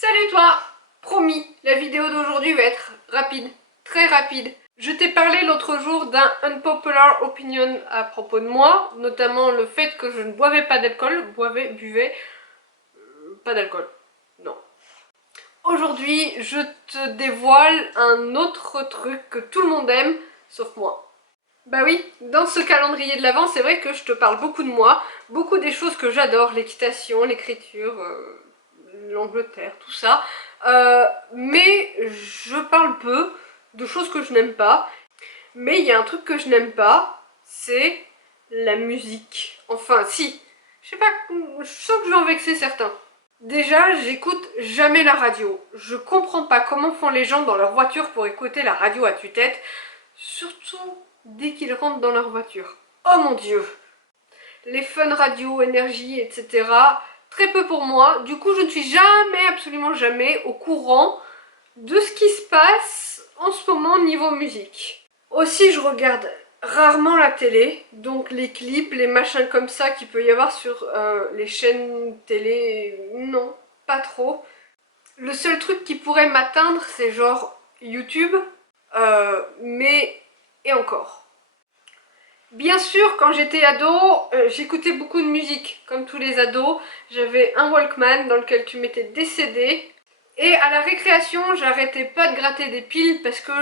Salut toi! Promis, la vidéo d'aujourd'hui va être rapide, très rapide. Je t'ai parlé l'autre jour d'un unpopular opinion à propos de moi, notamment le fait que je ne boivais pas d'alcool, buvais, pas d'alcool, non. Aujourd'hui, je te dévoile un autre truc que tout le monde aime, sauf moi. Bah oui, dans ce calendrier de l'Avent, c'est vrai que je te parle beaucoup de moi, beaucoup des choses que j'adore, l'équitation, l'écriture, l'Angleterre, tout ça. Mais je parle peu de choses que je n'aime pas. Mais il y a un truc que je n'aime pas, c'est la musique. Enfin, si, je sais pas, je sens que je vais en vexer certains. Déjà, j'écoute jamais la radio. Je comprends pas comment font les gens dans leur voiture pour écouter la radio à tue-tête, surtout dès qu'ils rentrent dans leur voiture. Oh mon dieu! Les fun radio, énergie, etc. Très peu pour moi. Du coup, je ne suis jamais, absolument jamais, au courant de ce qui se passe en ce moment niveau musique. Aussi, je regarde rarement la télé, donc les clips, les machins comme ça qu'il peut y avoir sur les chaînes télé, non, pas trop. Le seul truc qui pourrait m'atteindre, c'est genre YouTube, mais et encore. Bien sûr, quand j'étais ado, j'écoutais beaucoup de musique, comme tous les ados. J'avais un Walkman dans lequel tu mettais des CD. Et à la récréation, j'arrêtais pas de gratter des piles parce que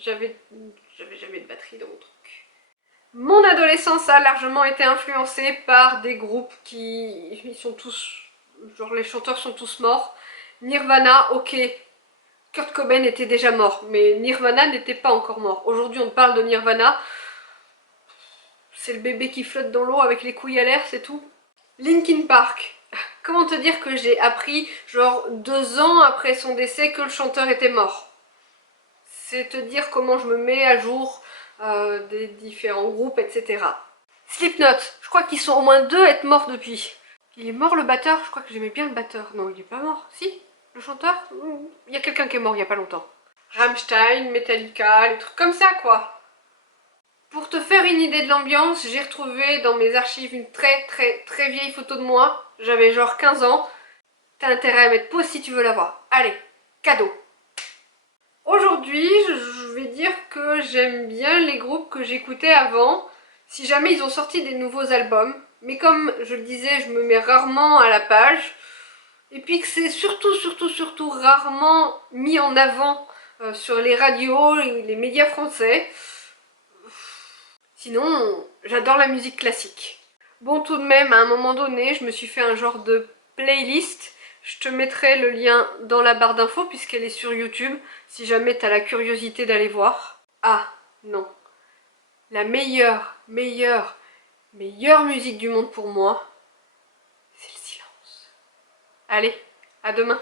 j'avais jamais de batterie dans mon truc. Mon adolescence a largement été influencée par des groupes qui... Ils sont tous... Genre les chanteurs sont tous morts. Nirvana, ok. Kurt Cobain était déjà mort, mais Nirvana n'était pas encore mort. Aujourd'hui, on parle de Nirvana. C'est le bébé qui flotte dans l'eau avec les couilles à l'air, c'est tout. Linkin Park. Comment te dire que j'ai appris, genre 2 ans après son décès, que le chanteur était mort. C'est te dire comment je me mets à jour des différents groupes, etc. Slipknot, je crois qu'ils sont au moins 2 à être morts depuis. Il est mort le batteur? Je crois que j'aimais bien le batteur. Non, il est pas mort. Si? Le chanteur? Il y a quelqu'un qui est mort il y a pas longtemps. Rammstein, Metallica, les trucs comme ça quoi. Pour te faire une idée de l'ambiance, j'ai retrouvé dans mes archives une très vieille photo de moi. J'avais genre 15 ans. T'as intérêt à mettre pause si tu veux la voir. Allez, cadeau. Aujourd'hui, je vais dire que j'aime bien les groupes que j'écoutais avant, si jamais ils ont sorti des nouveaux albums. Mais comme je le disais, je me mets rarement à la page. Et puis que c'est surtout rarement mis en avant sur les radios et les médias français. Sinon, j'adore la musique classique. Bon, tout de même, à un moment donné, je me suis fait un genre de playlist. Je te mettrai le lien dans la barre d'infos puisqu'elle est sur YouTube, si jamais t'as la curiosité d'aller voir. Ah, non. La meilleure musique du monde pour moi, c'est le silence. Allez, à demain.